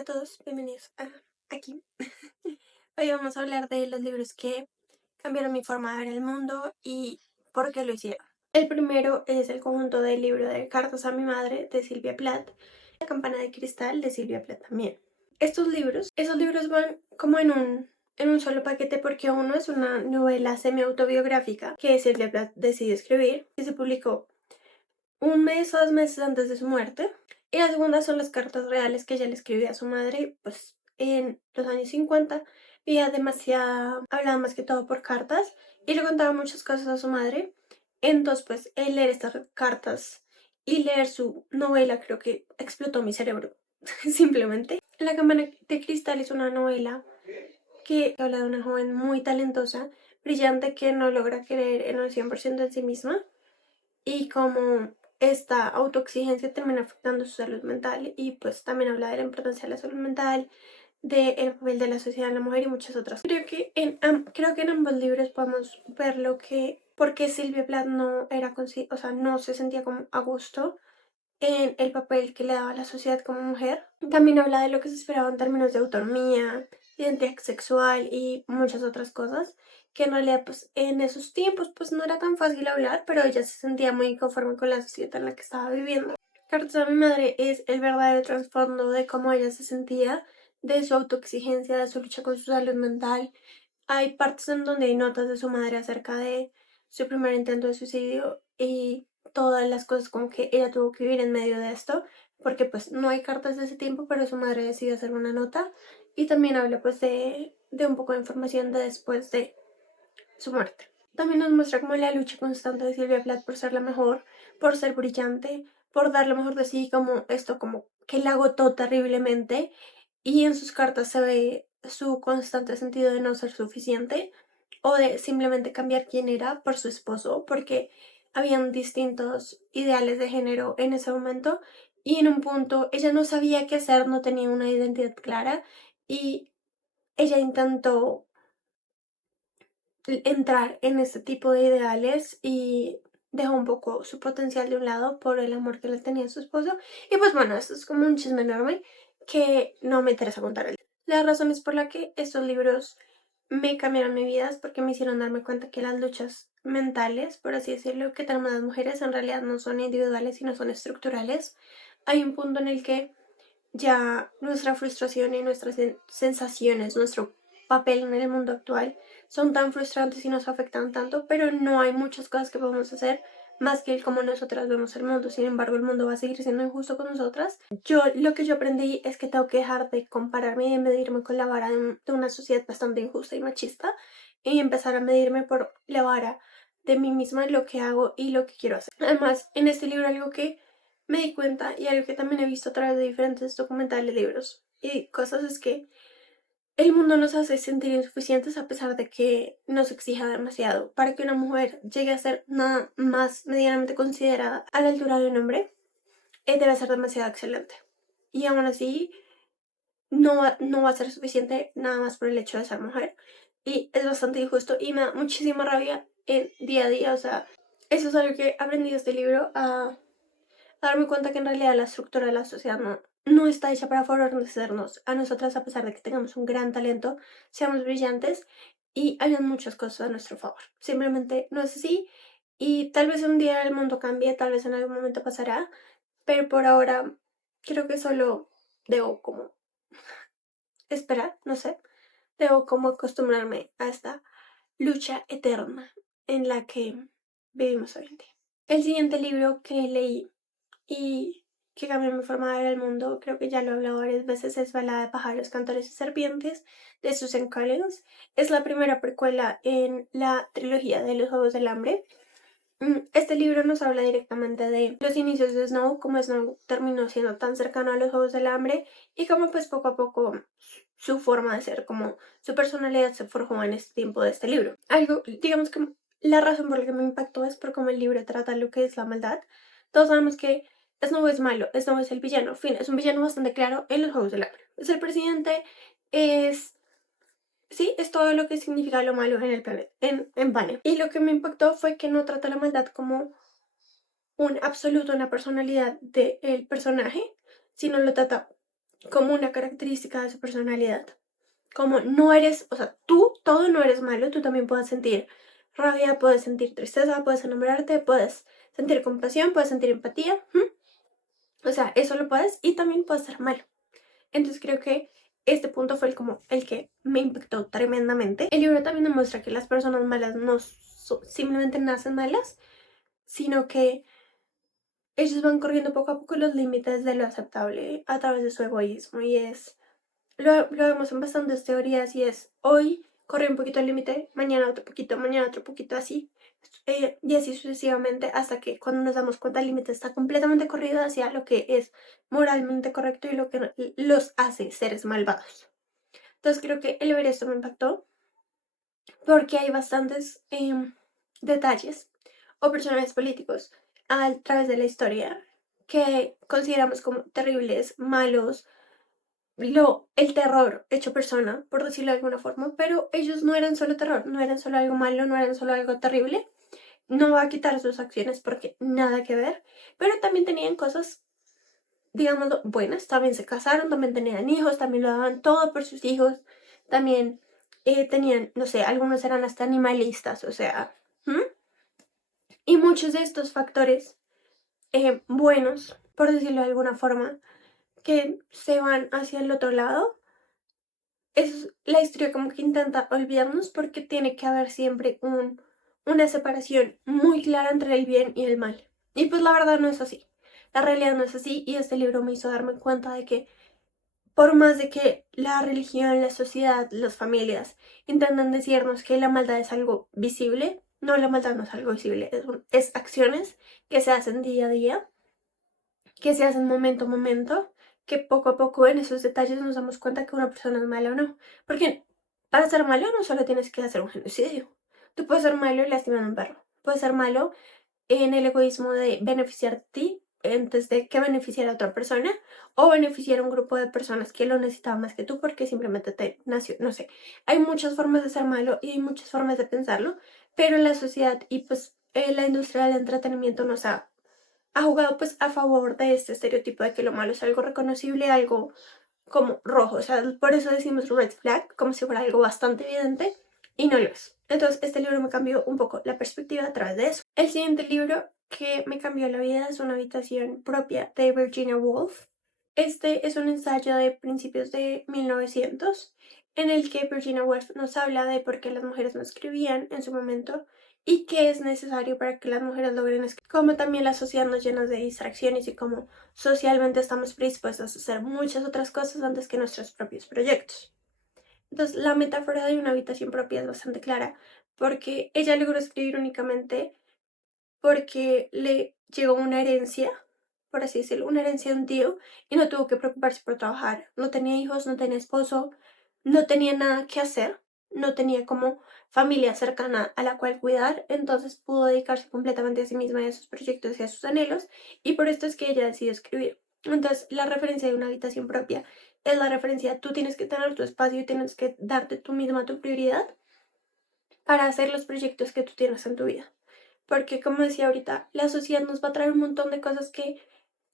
a todos, bienvenidos a aquí. Hoy vamos a hablar de los libros que cambiaron mi forma de ver el mundo y por qué lo hicieron. El primero es el conjunto del libro de Cartas a mi madre de Silvia Plath, La campana de cristal de Silvia Plath también. Esos libros van como en un solo paquete porque uno es una novela semi-autobiográfica que Silvia Plath decide escribir y se publicó un mes o 2 meses antes de su muerte. Y la segunda son las cartas reales que ella le escribía a su madre, pues en los años 50. Vivía demasiado, hablaba más que todo por cartas y le contaba muchas cosas a su madre. Entonces, pues el leer estas cartas y leer su novela creo que explotó mi cerebro, simplemente. La campana de cristal es una novela que habla de una joven muy talentosa, brillante, que no logra creer en el 100% en sí misma y como esta autoexigencia termina afectando su salud mental, y pues también habla de la importancia de la salud mental, del papel de la sociedad en la mujer y muchas otras cosas. Creo que en ambos libros podemos ver lo que, porque Silvia Plath no era o sea, no se sentía como a gusto en el papel que le daba a la sociedad como mujer. También habla de lo que se esperaba en términos de autonomía, identidad sexual y muchas otras cosas, que en realidad pues en esos tiempos pues no era tan fácil hablar, pero ella se sentía muy conforme con la sociedad en la que estaba viviendo. Cartas a mi madre es el verdadero trasfondo de cómo ella se sentía, de su autoexigencia, de su lucha con su salud mental. Hay partes en donde hay notas de su madre acerca de su primer intento de suicidio y todas las cosas como que ella tuvo que vivir en medio de esto, porque pues no hay cartas de ese tiempo, pero su madre decidió hacer una nota. Y también habla pues de un poco de información de después de su muerte. También nos muestra como la lucha constante de Silvia Plath por ser la mejor, por ser brillante, por dar lo mejor de sí, como esto como que la agotó terriblemente, y en sus cartas se ve su constante sentido de no ser suficiente o de simplemente cambiar quién era por su esposo, porque habían distintos ideales de género en ese momento y en un punto ella no sabía qué hacer, no tenía una identidad clara y ella intentó entrar en este tipo de ideales y dejó un poco su potencial de un lado por el amor que le tenía a su esposo. Y pues bueno, esto es como un chisme enorme que no me interesa contar. Las razones por las que estos libros me cambiaron mi vida es porque me hicieron darme cuenta que las luchas mentales, por así decirlo, que tenemos las mujeres en realidad no son individuales, sino son estructurales. Hay un punto en el que ya nuestra frustración y nuestras sensaciones, nuestro papel en el mundo actual son tan frustrantes y nos afectan tanto, pero no hay muchas cosas que podemos hacer más que el cómo nosotras vemos el mundo. Sin embargo, el mundo va a seguir siendo injusto con nosotras. Lo que yo aprendí es que tengo que dejar de compararme y de medirme con la vara de una sociedad bastante injusta y machista, y empezar a medirme por la vara de mí misma, lo que hago y lo que quiero hacer. Además, en este libro algo que me di cuenta, y algo que también he visto a través de diferentes documentales, libros y cosas, es que el mundo nos hace sentir insuficientes a pesar de que nos exija demasiado. Para que una mujer llegue a ser nada más medianamente considerada a la altura de un hombre, debe ser demasiado excelente. Y aún así, no va a ser suficiente nada más por el hecho de ser mujer. Y es bastante injusto y me da muchísima rabia en día a día. O sea, eso es algo que aprendí de este libro, a darme cuenta que en realidad la estructura de la sociedad no está hecha para favorecernos a nosotras, a pesar de que tengamos un gran talento, seamos brillantes y hayan muchas cosas a nuestro favor. Simplemente no es así, y tal vez un día el mundo cambie, tal vez en algún momento pasará, pero por ahora creo que solo debo como esperar, no sé, debo como acostumbrarme a esta lucha eterna en la que vivimos hoy en día. El siguiente libro que leí y que cambió mi forma de ver el mundo, creo que ya lo he hablado varias veces, es Balada de pájaros, cantores y serpientes de Susan Collins. Es la primera precuela en la trilogía de los Juegos del Hambre. Este libro nos habla directamente de los inicios de Snow, cómo Snow terminó siendo tan cercano a los Juegos del Hambre y cómo pues poco a poco su forma de ser, como su personalidad se forjó en este tiempo de este libro. Algo, digamos que la razón por la que me impactó es por cómo el libro trata lo que es la maldad. Todos sabemos que Snow es malo, Snow es el villano, fin, es un villano bastante claro en los Juegos del Hambre. Es el presidente, es... Sí, es todo lo que significa lo malo en el planeta, en Banner. Y lo que me impactó fue que no trata la maldad como un absoluto, una personalidad del personaje, sino lo trata como una característica de su personalidad. Como no eres, o sea, tú todo no eres malo, tú también puedes sentir rabia, puedes sentir tristeza, puedes enamorarte, puedes sentir compasión, puedes sentir empatía. O sea, eso lo puedes y también puedes ser malo. Entonces creo que este punto fue como el que me impactó tremendamente. El libro también demuestra que las personas malas no simplemente nacen malas, sino que ellos van corriendo poco a poco los límites de lo aceptable a través de su egoísmo y lo vemos en bastantes teorías y es hoy corre un poquito el límite, mañana otro poquito así y así sucesivamente hasta que cuando nos damos cuenta el límite está completamente corrido hacia lo que es moralmente correcto y lo que los hace seres malvados. Entonces creo que el ver esto me impactó porque hay bastantes detalles o personajes políticos a través de la historia que consideramos como terribles, malos, el terror hecho persona, por decirlo de alguna forma, pero ellos no eran solo terror, no eran solo algo malo, no eran solo algo terrible. No va a quitar sus acciones porque nada que ver, pero también tenían cosas, digámoslo, buenas, también se casaron, también tenían hijos, también lo daban todo por sus hijos, también tenían, no sé, algunos eran hasta animalistas, o sea, y muchos de estos factores buenos, por decirlo de alguna forma, que se van hacia el otro lado, es la historia como que intenta olvidarnos porque tiene que haber siempre una separación muy clara entre el bien y el mal. Y pues la verdad no es así. La realidad no es así y este libro me hizo darme cuenta de que por más de que la religión, la sociedad, las familias intentan decirnos que la maldad es algo visible, no, la maldad no es algo visible, es acciones que se hacen día a día, que se hacen momento a momento, que poco a poco en esos detalles nos damos cuenta que una persona es mala o no. Porque para ser malo no solo tienes que hacer un genocidio. Tú puedes ser malo lastimando a un perro. Puedes ser malo en el egoísmo de beneficiar a ti antes de que beneficiar a otra persona o beneficiar a un grupo de personas que lo necesitaba más que tú porque simplemente te nació, no sé. Hay muchas formas de ser malo y hay muchas formas de pensarlo, pero la sociedad y pues la industria del entretenimiento nos ha jugado pues a favor de este estereotipo de que lo malo es algo reconocible, algo como rojo, o sea, por eso decimos red flag, como si fuera algo bastante evidente y no lo es. Entonces este libro me cambió un poco la perspectiva a través de eso. El siguiente libro que me cambió la vida es Una habitación propia de Virginia Woolf. Este es un ensayo de principios de 1900 en el que Virginia Woolf nos habla de por qué las mujeres no escribían en su momento y qué es necesario para que las mujeres logren escribir, como también la sociedad nos llena de distracciones y cómo socialmente estamos predispuestos a hacer muchas otras cosas antes que nuestros propios proyectos. Entonces la metáfora de una habitación propia es bastante clara porque ella logró escribir únicamente porque le llegó una herencia, por así decirlo, una herencia de un tío y no tuvo que preocuparse por trabajar. No tenía hijos, no tenía esposo, no tenía nada que hacer, no tenía como familia cercana a la cual cuidar, entonces pudo dedicarse completamente a sí misma y a sus proyectos y a sus anhelos y por esto es que ella decidió escribir. Entonces la referencia de una habitación propia es la referencia, tú tienes que tener tu espacio y tienes que darte tú misma tu prioridad para hacer los proyectos que tú tienes en tu vida. Porque como decía ahorita, la sociedad nos va a traer un montón de cosas que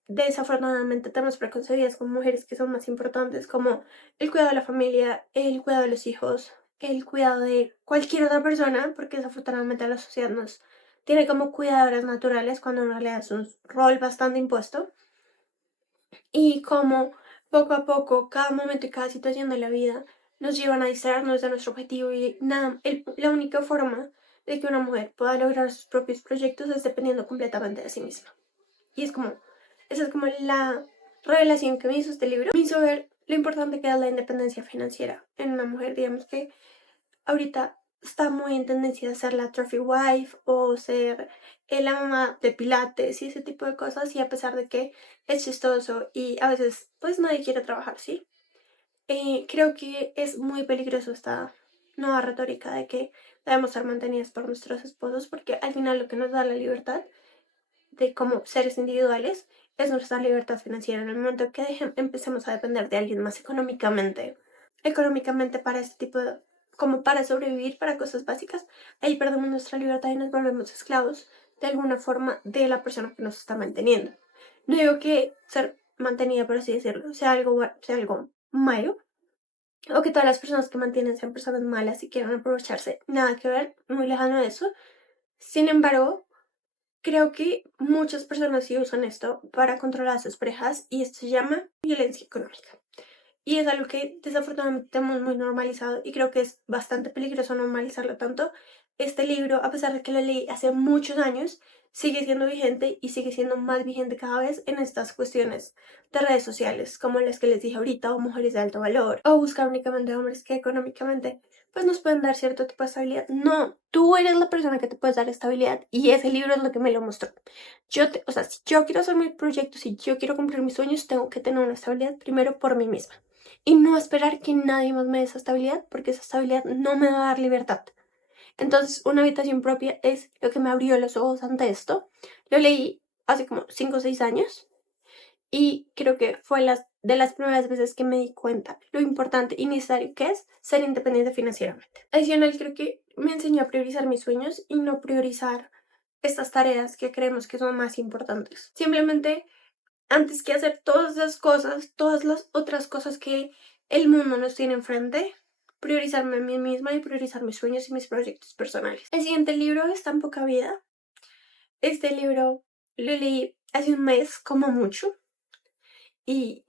desafortunadamente tenemos preconcebidas como mujeres que son más importantes, como el cuidado de la familia, el cuidado de los hijos, el cuidado de cualquier otra persona, porque desafortunadamente la sociedad nos tiene como cuidadoras naturales cuando en realidad es un rol bastante impuesto. Y como poco a poco, cada momento y cada situación de la vida nos llevan a distraernos de nuestro objetivo y nada, la única forma de que una mujer pueda lograr sus propios proyectos es dependiendo completamente de sí misma. Y es como, esa es como la revelación que me hizo este libro. Me hizo ver lo importante que es la independencia financiera en una mujer. Digamos que ahorita está muy en tendencia a ser la trophy wife o ser la mamá de pilates y ese tipo de cosas. Y a pesar de que es chistoso y a veces pues nadie quiere trabajar, ¿sí? Creo que es muy peligroso esta nueva retórica de que debemos ser mantenidas por nuestros esposos porque al final lo que nos da la libertad de como seres individuales es nuestra libertad financiera. En el momento que empecemos a depender de alguien más económicamente para este tipo de, como para sobrevivir, para cosas básicas, ahí perdemos nuestra libertad y nos volvemos esclavos de alguna forma de la persona que nos está manteniendo. No digo que ser mantenida, por así decirlo, sea algo malo, o que todas las personas que mantienen sean personas malas y quieran aprovecharse. Nada que ver, muy lejano de eso. Sin embargo, creo que muchas personas sí usan esto para controlar a sus parejas y esto se llama violencia económica. Y es algo que desafortunadamente tenemos muy normalizado y creo que es bastante peligroso normalizarlo tanto. Este libro, a pesar de que lo leí hace muchos años, sigue siendo vigente y sigue siendo más vigente cada vez en estas cuestiones de redes sociales, como las que les dije ahorita, o mujeres de alto valor, o buscar únicamente hombres que económicamente pues nos pueden dar cierto tipo de estabilidad. No, tú eres la persona que te puedes dar estabilidad y ese libro es lo que me lo mostró. O sea, si yo quiero hacer mi proyecto, si yo quiero cumplir mis sueños, tengo que tener una estabilidad primero por mí misma y no esperar que nadie más me dé esa estabilidad, porque esa estabilidad no me va a dar libertad. Entonces, una habitación propia es lo que me abrió los ojos ante esto. Lo leí hace como 5 o 6 años y creo que fue de las primeras veces que me di cuenta lo importante y necesario que es ser independiente financieramente. Adicional, creo que me enseñó a priorizar mis sueños y no priorizar estas tareas que creemos que son más importantes. Simplemente antes que hacer todas las cosas, todas las otras cosas que el mundo nos tiene enfrente, priorizarme a mí misma y priorizar mis sueños y mis proyectos personales. El siguiente libro es Tan poca vida. Este libro lo leí hace un mes como mucho y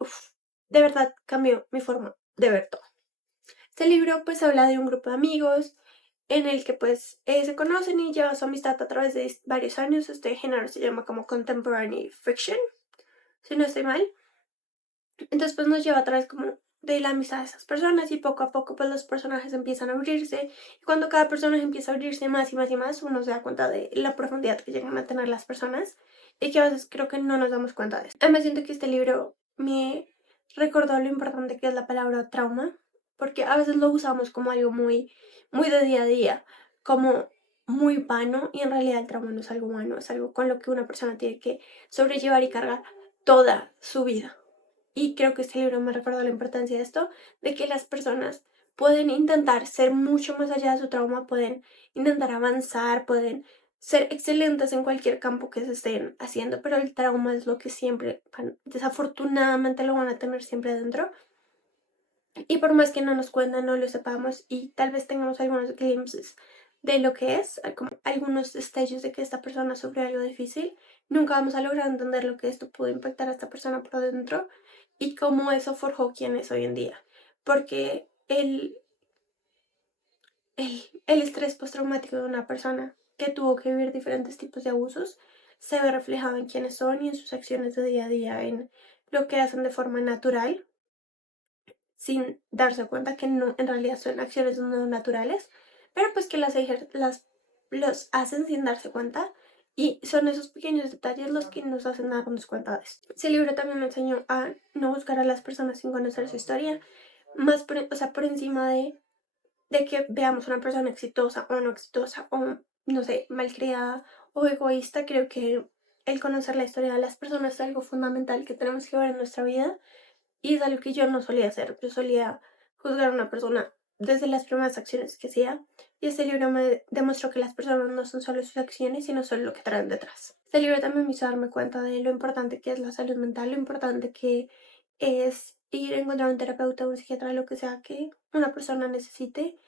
de verdad cambió mi forma de ver todo. Este libro pues habla de un grupo de amigos en el que pues se conocen y llevan su amistad a través de varios años. Este género se llama como Contemporary Fiction, si no estoy mal. Entonces pues nos lleva a través como de la amistad de esas personas y poco a poco pues los personajes empiezan a abrirse y cuando cada personaje empieza a abrirse más y más y más uno se da cuenta de la profundidad que llegan a tener las personas y que a veces creo que no nos damos cuenta de esto. Además siento que este libro me recordó lo importante que es la palabra trauma, porque a veces lo usamos como algo muy de día a día, como muy vano, y en realidad el trauma no es algo vano, es algo con lo que una persona tiene que sobrellevar y cargar toda su vida. Y creo que este libro me recordó la importancia de esto, de que las personas pueden intentar ser mucho más allá de su trauma, pueden intentar avanzar, pueden ser excelentes en cualquier campo que se estén haciendo, pero el trauma es lo que siempre, desafortunadamente lo van a tener siempre dentro. Y por más que no nos cuentan, no lo sepamos y tal vez tengamos algunos glimpses de lo que es, como algunos destellos de que esta persona sufrió algo difícil, nunca vamos a lograr entender lo que esto pudo impactar a esta persona por dentro y cómo eso forjó quién es hoy en día. Porque el estrés postraumático de una persona que tuvo que vivir diferentes tipos de abusos se ve reflejado en quiénes son y en sus acciones de día a día, en lo que hacen de forma natural sin darse cuenta que no, en realidad son acciones no naturales, pero pues que los hacen sin darse cuenta y son esos pequeños detalles los que nos hacen darnos cuenta de esto. Ese libro también me enseñó a no buscar a las personas sin conocer su historia, más o sea, por encima de que veamos una persona exitosa o no exitosa o no sé, malcriada o egoísta. Creo que el conocer la historia de las personas es algo fundamental que tenemos que ver en nuestra vida y es algo que yo no solía hacer. Yo solía juzgar a una persona desde las primeras acciones que hacía. Y este libro me demostró que las personas no son solo sus acciones, sino solo lo que traen detrás. Este libro también me hizo darme cuenta de lo importante que es la salud mental, lo importante que es ir a encontrar un terapeuta, un psiquiatra, lo que sea que una persona necesite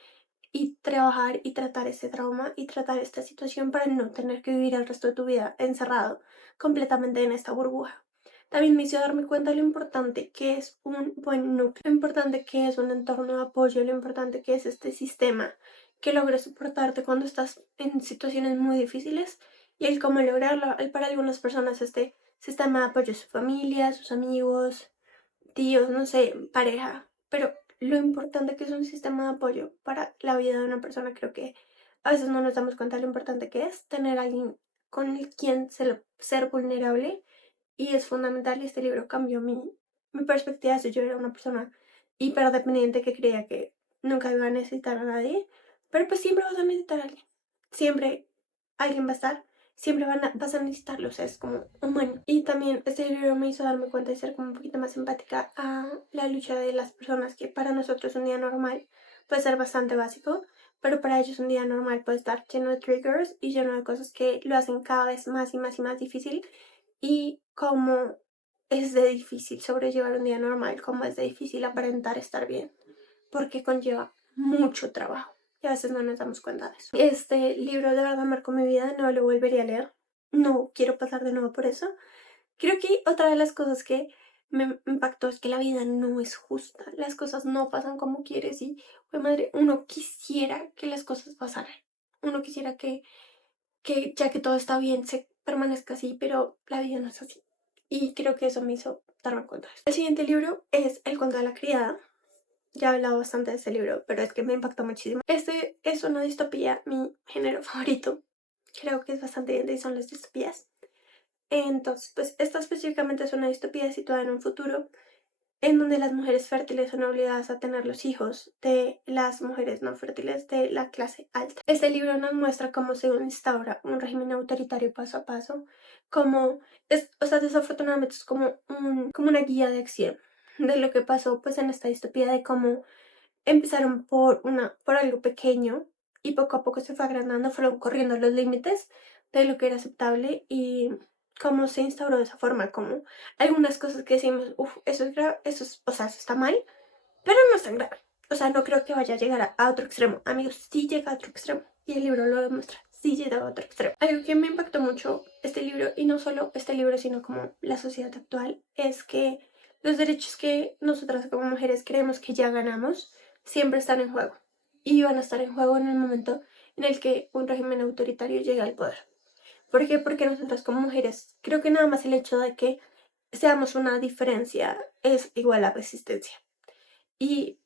y trabajar y tratar este trauma y tratar esta situación para no tener que vivir el resto de tu vida encerrado completamente en esta burbuja. También me hizo darme cuenta de lo importante que es un buen núcleo, lo importante que es un entorno de apoyo, lo importante que es este sistema que logre soportarte cuando estás en situaciones muy difíciles y el cómo lograrlo. Para algunas personas este sistema de apoyo es su familia, sus amigos, tíos, no sé, pareja, pero lo importante que es un sistema de apoyo para la vida de una persona, creo que a veces no nos damos cuenta de lo importante que es tener a alguien con quien ser vulnerable y es fundamental. Y este libro cambió mi perspectiva de eso. Yo era una persona hiperdependiente que creía que nunca iba a necesitar a nadie, pero pues siempre vas a necesitar a alguien, siempre alguien va a estar, siempre vas a necesitarlo, o sea, es como humano. Y también este libro me hizo darme cuenta de ser como un poquito más empática a la lucha de las personas, que para nosotros un día normal puede ser bastante básico, pero para ellos un día normal puede estar lleno de triggers y lleno de cosas que lo hacen cada vez más y más y más difícil, y como es de difícil sobrellevar un día normal, como es de difícil aparentar estar bien, porque conlleva mucho trabajo y a veces no nos damos cuenta de eso. Este libro de verdad marcó mi vida, no lo volvería a leer, no quiero pasar de nuevo por eso. Creo que otra de las cosas que me impactó es que la vida no es justa, las cosas no pasan como quieres y, pues madre, uno quisiera que las cosas pasaran, uno quisiera que ya que todo está bien se permanezca así, pero la vida no es así. Y creo que eso me hizo darme cuenta de esto. El siguiente libro es El cuento de la criada. Ya he hablado bastante de este libro, pero es que me impactó muchísimo. Este es una distopía, mi género favorito. Creo que es bastante bien y son las distopías. Entonces, pues esta específicamente es una distopía situada en un futuro en donde las mujeres fértiles son obligadas a tener los hijos de las mujeres no fértiles de la clase alta. Este libro nos muestra cómo se instaura un régimen autoritario paso a paso, como es, o sea, desafortunadamente es como, como una guía de acción de lo que pasó pues en esta distopía, de cómo empezaron por algo pequeño y poco a poco se fue agrandando, fueron corriendo los límites de lo que era aceptable y cómo se instauró de esa forma, como algunas cosas que decimos, uff, eso es grave, o sea, eso está mal, pero no es tan grave. O sea, no creo que vaya a llegar a otro extremo. Amigos, sí llega a otro extremo. Y el libro lo demuestra. Sí llega a otro extremo. Algo que me impactó mucho este libro, y no solo este libro, sino como la sociedad actual, es que los derechos que nosotras como mujeres creemos que ya ganamos, siempre están en juego. Y van a estar en juego en el momento en el que un régimen autoritario llegue al poder. ¿Por qué? Porque nosotras como mujeres, creo que nada más el hecho de que seamos una diferencia es igual a resistencia. Y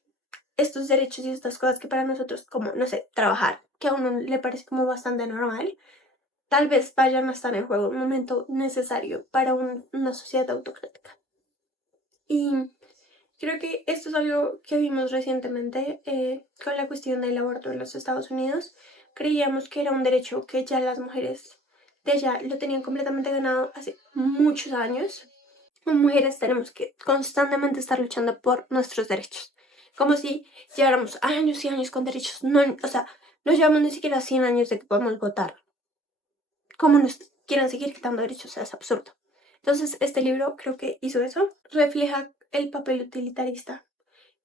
estos derechos y estas cosas que para nosotros, como, no sé, trabajar, que a uno le parece como bastante normal, tal vez vayan a estar en juego en un momento necesario para una sociedad autocrática. Y creo que esto es algo que vimos recientemente con la cuestión del aborto en los Estados Unidos. Creíamos que era un derecho que ya las mujeres de allá lo tenían completamente ganado hace muchos años. Como mujeres tenemos que constantemente estar luchando por nuestros derechos. Como si lleváramos años y años con derechos. No, o sea, no llevamos ni siquiera 100 años de que podemos votar. ¿Cómo nos quieren seguir quitando derechos? Es absurdo. Entonces, este libro creo que hizo eso. Refleja el papel utilitarista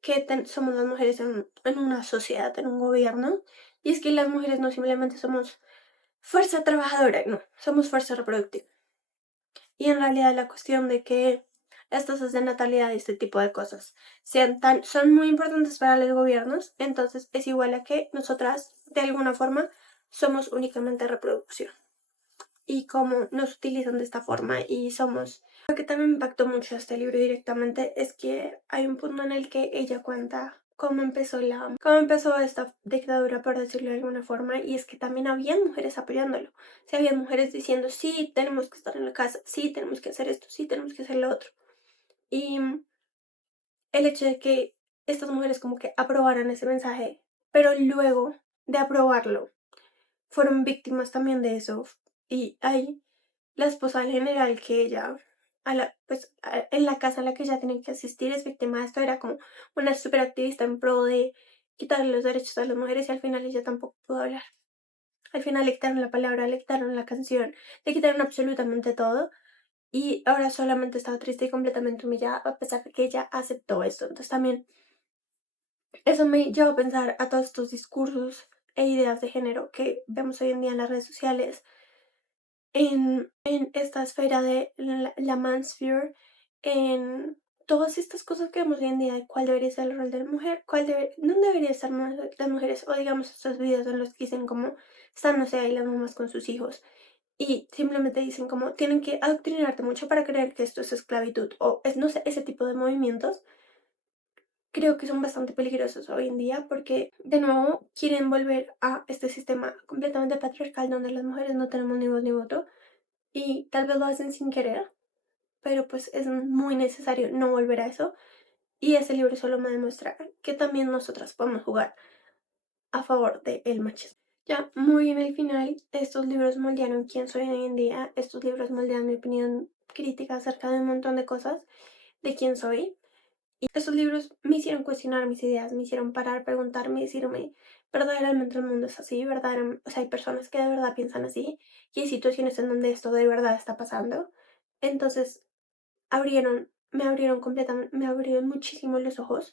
que somos las mujeres en una sociedad, en un gobierno. Y es que las mujeres no simplemente somos fuerza trabajadora, no, somos fuerza reproductiva. Y en realidad la cuestión de que las tasas de natalidad y este tipo de cosas son muy importantes para los gobiernos, entonces es igual a que nosotras de alguna forma somos únicamente reproducción. Y cómo nos utilizan de esta forma y somos... Lo que también me impactó mucho este libro directamente es que hay un punto en el que ella cuenta cómo empezó esta dictadura, por decirlo de alguna forma, y es que también habían mujeres apoyándolo. O sea, habían mujeres diciendo, sí, tenemos que estar en la casa, sí, tenemos que hacer esto, sí, tenemos que hacer lo otro. Y el hecho de que estas mujeres como que aprobaran ese mensaje, pero luego de aprobarlo, fueron víctimas también de eso. Y hay la esposa del general que ella, en la casa en la que ella tenía que asistir, es víctima de esto, era como una super activista en pro de quitarle los derechos a las mujeres y al final ella tampoco pudo hablar. Al final le quitaron la palabra, le quitaron la canción, le quitaron absolutamente todo y ahora solamente estaba triste y completamente humillada a pesar de que ella aceptó esto. Entonces también eso me lleva a pensar a todos estos discursos e ideas de género que vemos hoy en día en las redes sociales, en esta esfera de la mansphere, en todas estas cosas que vemos hoy en día de cuál debería ser el rol de la mujer, no debería estar las mujeres, o digamos estos videos en los que dicen como están, no sé, ahí las mamás con sus hijos y simplemente dicen como tienen que adoctrinarte mucho para creer que esto es esclavitud o es, no sé, ese tipo de movimientos. Creo que son bastante peligrosos hoy en día porque de nuevo quieren volver a este sistema completamente patriarcal donde las mujeres no tenemos ni voz ni voto y tal vez lo hacen sin querer, pero pues es muy necesario no volver a eso. Y ese libro solo me demuestra que también nosotras podemos jugar a favor del machismo. Ya muy en el final, estos libros moldearon quién soy hoy en día, estos libros moldean mi opinión crítica acerca de un montón de cosas, de quién soy. Y estos libros me hicieron cuestionar mis ideas, me hicieron parar, preguntarme, decirme, verdaderamente el mundo es así, verdaderamente, o sea, hay personas que de verdad piensan así y hay situaciones en donde esto de verdad está pasando. Entonces, me abrieron completamente, me abrieron muchísimo los ojos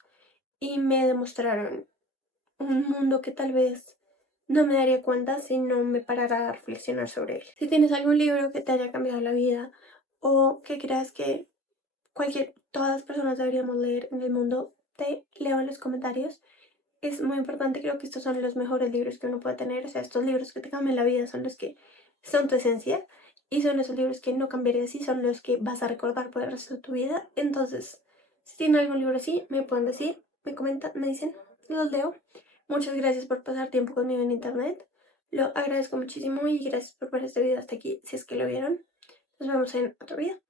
y me demostraron un mundo que tal vez no me daría cuenta si no me parara a reflexionar sobre él. Si tienes algún libro que te haya cambiado la vida o que creas que todas las personas deberíamos leer en el mundo, te leo en los comentarios. Es muy importante, creo que estos son los mejores libros que uno puede tener. O sea, estos libros que te cambian la vida son los que son tu esencia y son esos libros que no cambiarías y son los que vas a recordar por el resto de tu vida. Entonces, si tienen algún libro así, me pueden decir, me comentan, me dicen, los leo. Muchas gracias por pasar tiempo conmigo en internet. Lo agradezco muchísimo y gracias por ver este video hasta aquí, si es que lo vieron. Nos vemos en otro video.